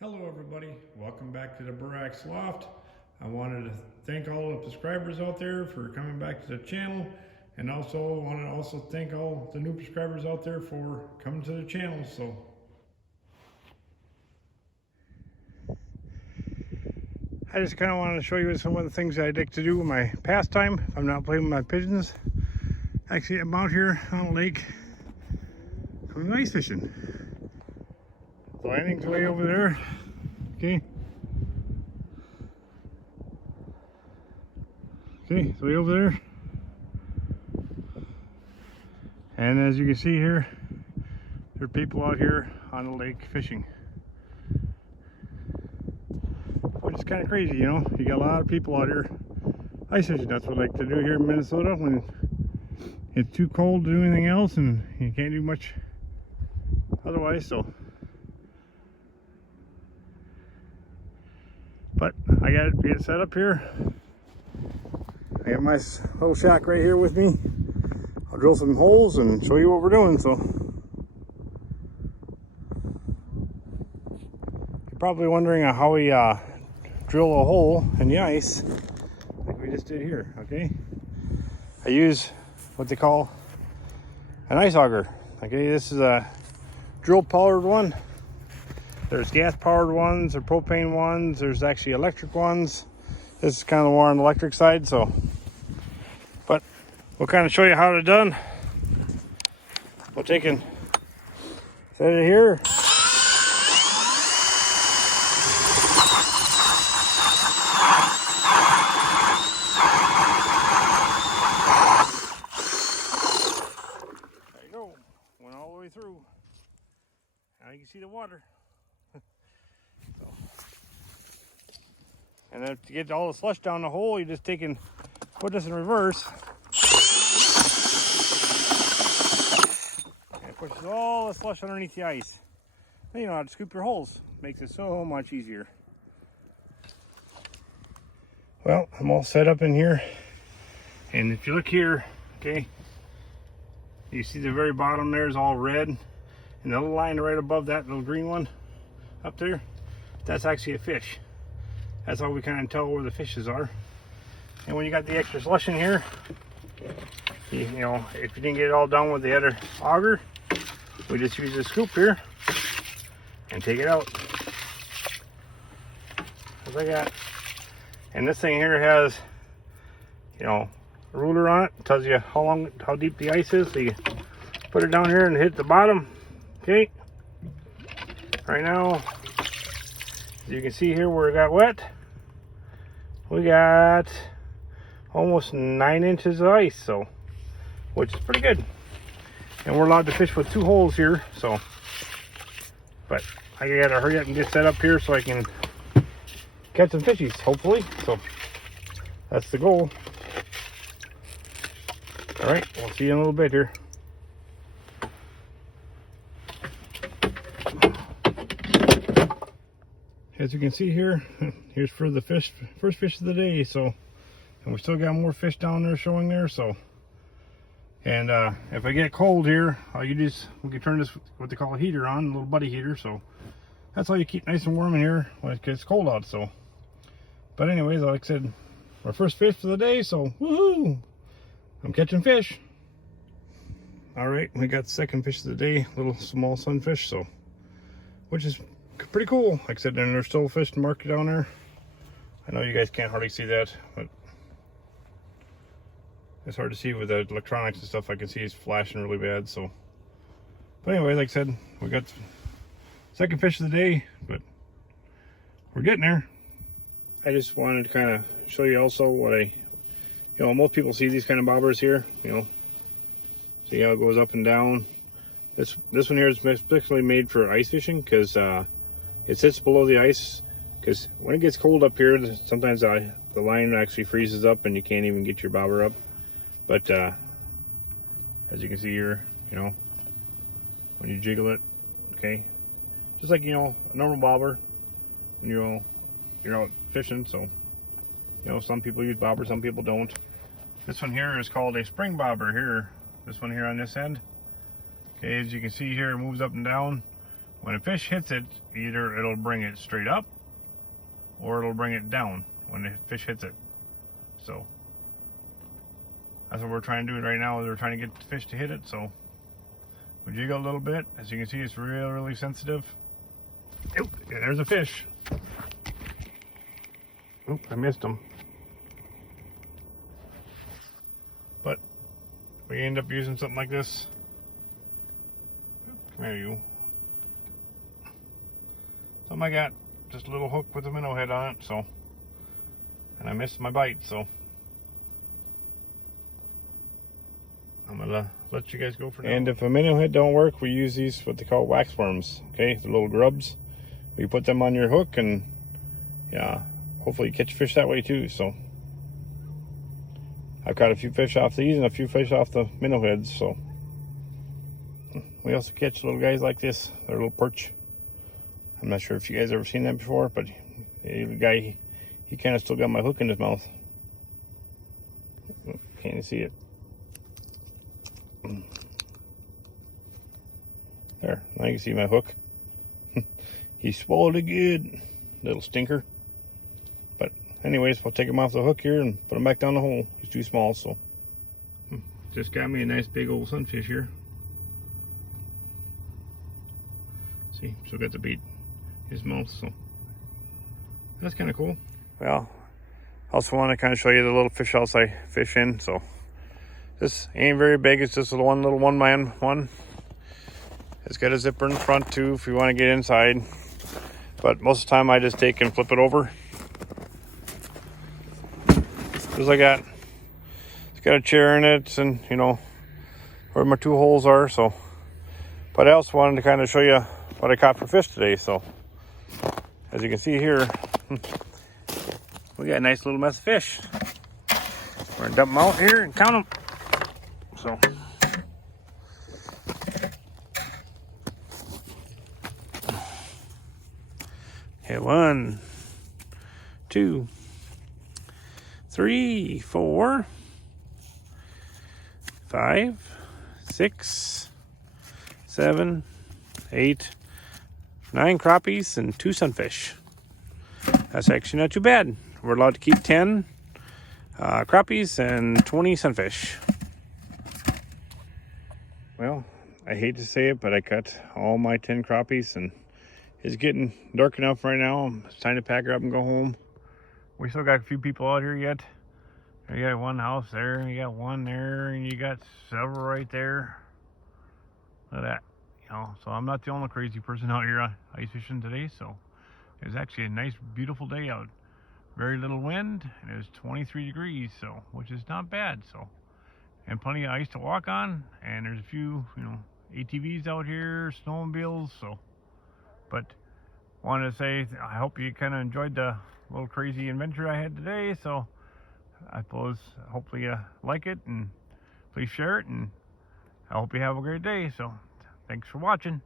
Hello everybody, welcome back to the Burax Loft. I wanted to thank all the subscribers out there for coming back to the channel, and also want to thank all the new subscribers out there for coming to the channel. So I just kind of wanted to show you some of the things I like to do in my pastime if I'm not playing with my pigeons. Actually, I'm out here on a lake going ice fishing. The landing's way over there. Okay. Okay, it's way over there. And as you can see here, there are people out here on the lake fishing. Which is kind of crazy, you know. You got a lot of people out here ice fishing. That's what I like to do here in Minnesota when it's too cold to do anything else and you can't do much otherwise, so. But I got it set up here. I got my little shack right here with me. I'll drill some holes and show you what we're doing. So you're probably wondering how we drill a hole in the ice like we just did here. Okay, I use what they call an ice auger. Okay, this is a drill powered one. There's gas powered ones or propane ones. There's actually electric ones. This is kind of more on the electric side, so. But we'll kind of show you how it's done. We'll take and set it here. There you go. Went all the way through. Now you can see the water. And then to get all the slush down the hole, you just take and put this in reverse. And it pushes all the slush underneath the ice. Then you know how to scoop your holes. Makes it so much easier. Well, I'm all set up in here. And if you look here, okay, you see the very bottom there is all red. And the little line right above that little green one up there, that's actually a fish. That's how we kind of tell where the fishes are. And when you got the extra slush in here, you know, if you didn't get it all done with the other auger, we just use a scoop here and take it out. Just like that. And this thing here has, you know, a ruler on it. It tells you how deep the ice is. So you put it down here and hit the bottom. Okay. Right now, as you can see here where it got wet, we got almost 9 inches of ice, so, which is pretty good. And we're allowed to fish with 2 holes here, so, but I gotta hurry up and get set up here so I can catch some fishies, hopefully. So that's the goal. All right, we'll see you in a little bit here. As you can see here, here's for the first fish of the day. So, and we still got more fish down there showing there. So, and if I get cold here, we can turn this what they call a heater on, a little buddy heater. So that's how you keep nice and warm in here when it gets cold out. So, but anyways, like I said, our first fish for the day. So woohoo! I'm catching fish. All right, we got the second fish of the day, little small sunfish. So, which is pretty cool. Like I said, and there's still fish to market down there. I know you guys can't hardly see that, but it's hard to see with the electronics and stuff. I can see it's flashing really bad. So, but anyway, like I said, we got second fish of the day, but we're getting there. I just wanted to kind of show you also what most people see these kind of bobbers here. You know, see how it goes up and down. This one here is specifically made for ice fishing because it sits below the ice, because when it gets cold up here, sometimes the line actually freezes up and you can't even get your bobber up. But as you can see here, you know, when you jiggle it, okay, just like, you know, a normal bobber when you're out fishing. So, you know, some people use bobber, some people don't. This one here is called a spring bobber here. This one here on this end. Okay, as you can see here, it moves up and down. when a fish hits it, either it'll bring it straight up or it'll bring it down when the fish hits it. So that's what we're trying to do right now, is we're trying to get the fish to hit it. So we jiggle a little bit. As you can see, it's really sensitive. Oop, yeah, there's a fish. Oop, I missed him. But we end up using something like this. Come here, you. Something I got, just a little hook with a minnow head on it, so. And I missed my bite, so. I'm gonna let you guys go for now. And if a minnow head don't work, we use these, what they call wax worms, okay? The little grubs. We put them on your hook, and yeah, hopefully you catch fish that way too, so. I've caught a few fish off these and a few fish off the minnow heads, so. We also catch little guys like this, they're little perch. I'm not sure if you guys ever seen that before, but the guy, he kind of still got my hook in his mouth. Can't you see it? There, now you can see my hook. He swallowed it good, little stinker. But anyways, we'll take him off the hook here and put him back down the hole. He's too small, so. Just got me a nice big old sunfish here. See, still got the bait in his mouth, so that's kind of cool. Well, I also want to kind of show you the little fish house I fish in. So this ain't very big, it's just a one little one-man one. It's got a zipper in the front too if you want to get inside, but most of the time I just take and flip it over just like that. It's got a chair in it, and you know where my two holes are. So, but I also wanted to kind of show you what I caught for fish today. So as you can see here, we got a nice little mess of fish. We're gonna dump them out here and count them. So okay, 1, 2, 3, 4, 5, 6, 7, 8, 9 crappies and 2 sunfish. That's actually not too bad. We're allowed to keep 10 crappies and 20 sunfish. Well, I hate to say it, but I cut all my 10 crappies, and it's getting dark enough right now. It's time to pack her up and go home. We still got a few people out here yet. You got one house there, you got one there, and you got several right there. Look at that. You know, so I'm not the only crazy person out here ice fishing today. So it was actually a nice, beautiful day out. Very little wind, and it was 23 degrees, so which is not bad. So, and plenty of ice to walk on, and there's a few, you know, ATVs out here, snowmobiles. So, but wanted to say I hope you kind of enjoyed the little crazy adventure I had today. So I suppose hopefully you like it, and please share it, and I hope you have a great day. So thanks for watching.